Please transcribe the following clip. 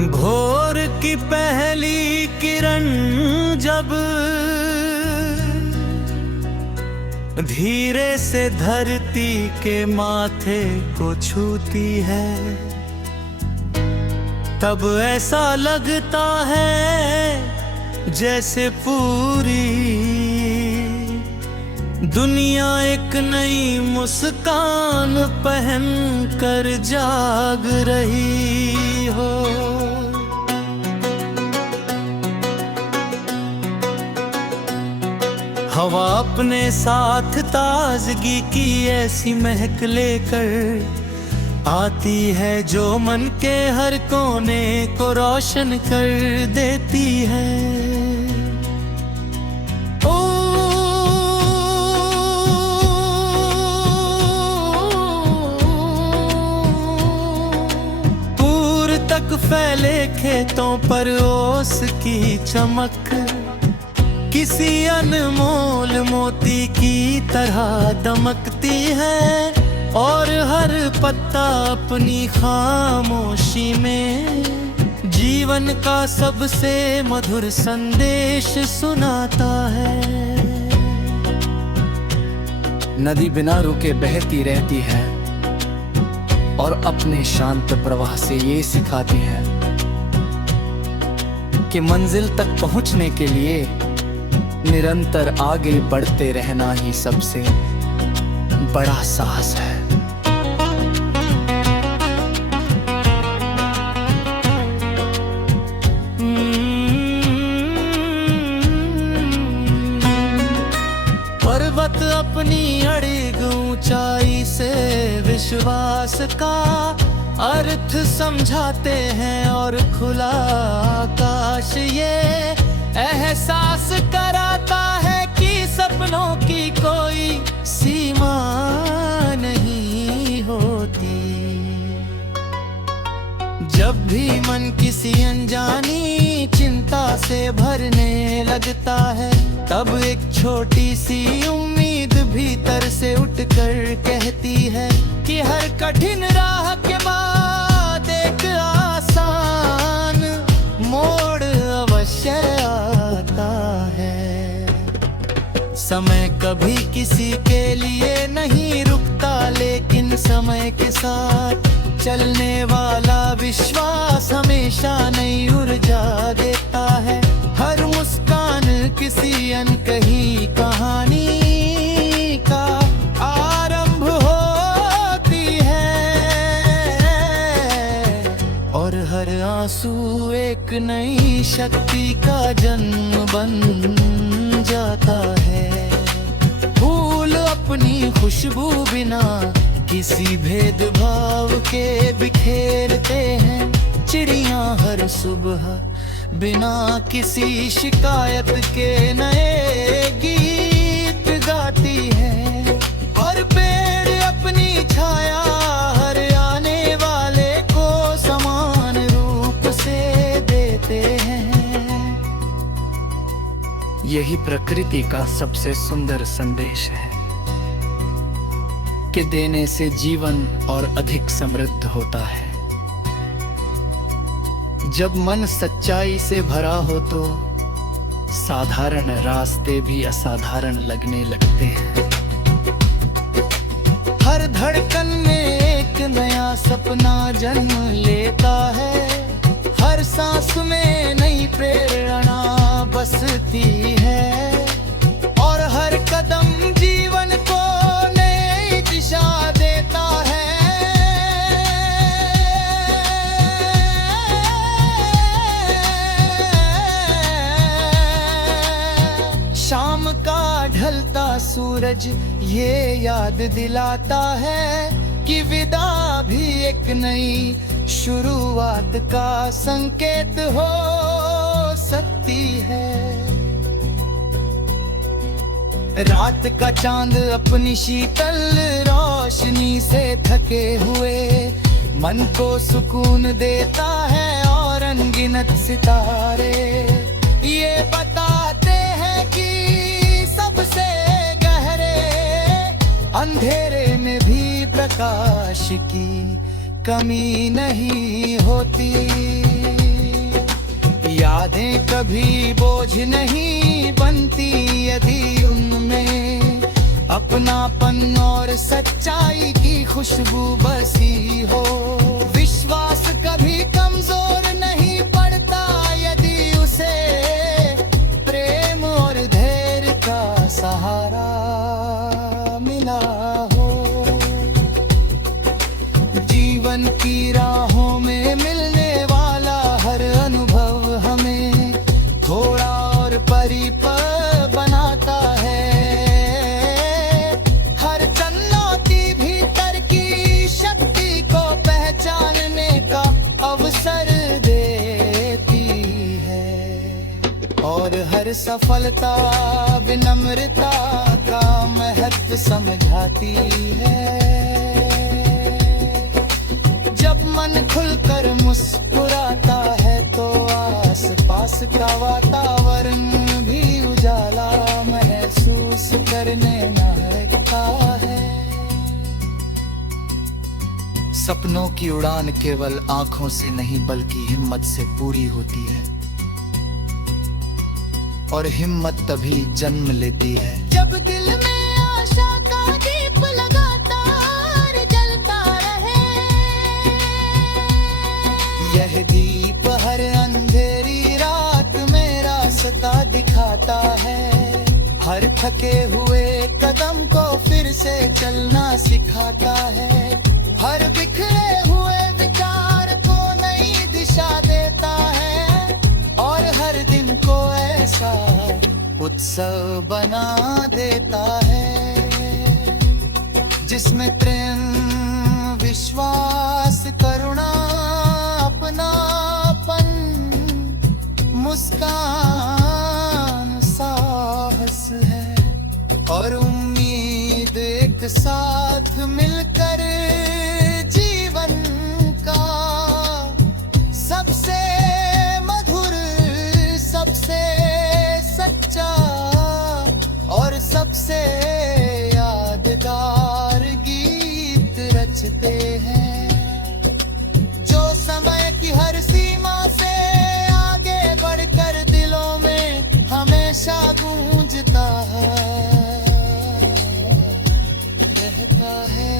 भोर की पहली किरण जब धीरे से धरती के माथे को छूती है, तब ऐसा लगता है जैसे पूरी दुनिया एक नई मुस्कान पहन कर जाग रही हो। हवा अपने साथ ताजगी की ऐसी महक लेकर आती है जो मन के हर कोने को रोशन कर देती है। दूर तक फैले खेतों पर ओस की चमक किसी अनमोल मोती की तरह दमकती है, और हर पत्ता अपनी खामोशी में जीवन का सबसे मधुर संदेश सुनाता है। नदी बिना रुके बहती रहती है और अपने शांत प्रवाह से ये सिखाती है कि मंजिल तक पहुंचने के लिए निरंतर आगे बढ़ते रहना ही सबसे बड़ा साहस है। पर्वत अपनी अड़िग ऊंचाई से विश्वास का अर्थ समझाते हैं, और खुला आकाश ये एहसास कराता है कि सपनों की कोई सीमा नहीं होती। जब भी मन किसी अनजानी चिंता से भरने लगता है, तब एक छोटी सी उम्मीद भीतर से उठकर कहती है कि हर कठिन राह के बाद एक आसान मोड़ अवश्य आता है। समय कभी किसी के लिए नहीं रुकता, लेकिन समय के साथ चलने वाला विश्वास हमेशा नई ऊर्जा देता है। हर मुस्कान किसी अनकही कहानी का आरंभ होती है, और हर आंसू एक नई शक्ति का जन्म बन जाता है। फूल अपनी खुशबू बिना किसी भेदभाव के बिखेरते हैं, चिड़ियां हर सुबह बिना किसी शिकायत के नए गीत गाती है, और पेड़ अपनी छाया हर आने वाले को समान रूप से देते हैं। यही प्रकृति का सबसे सुंदर संदेश है कि देने से जीवन और अधिक समृद्ध होता है। जब मन सच्चाई से भरा हो तो साधारण रास्ते भी असाधारण लगने लगते हैं। हर धड़कन में एक नया सपना जन्म लेता है, हर सांस में नई प्रेरणा बसती है, और हर कदम जीवन को नई दिशा देता है। शाम का ढलता सूरज ये याद दिलाता है कि विदा भी एक नई शुरुआत का संकेत हो सकती है। रात का चांद अपनी शीतल रोशनी से थके हुए मन को सुकून देता है, और अनगिनत सितारे ये बताते हैं कि सबसे गहरे अंधेरे में भी प्रकाश की कमी नहीं होती। यादें कभी बोझ नहीं बनती यदि उनमें अपनापन और सच्चाई की खुशबू बसी हो। विश्वास कभी कमजोर नहीं पड़ता यदि उसे प्रेम और धैर्य का सहारा मिला हो। जीवन की राहों में मिलने वाला हर अनुभव हमें थोड़ा और परिपक्व बनाता है। हर चुनौती भीतर की शक्ति को पहचानने का अवसर देती है और हर सफलता विनम्रता का महत्व समझाती है। जब मन खुलकर मुस्कुराता है तो आस-पास का वातावरण भी उजाला महसूस करने लगता है। सपनों की उड़ान केवल आंखों से नहीं बल्कि हिम्मत से पूरी होती है और हिम्मत तभी जन्म लेती है जब दिल में आशा का दीप लगातार जलता रहे। यह दीप हर अंधेरी रात में रास्ता दिखाता है। हर थके हुए कदम को फिर से चलना सिखाता है। हर बिखरे हुए विचार को नई दिशा देता है और हर दिन को ऐसा उत्सव बना देता है जिसमें प्रेम विश्वास करुणा अपनापन मुस्कान साहस है और उम्मीद एक साथ मिलकर जीवन का सबसे मधुर सबसे सच्चा और सबसे यादगार गीत रचते हैं जो समय की हर सीमा से आगे बढ़कर दिलों में हमेशा गूंजता रहता है।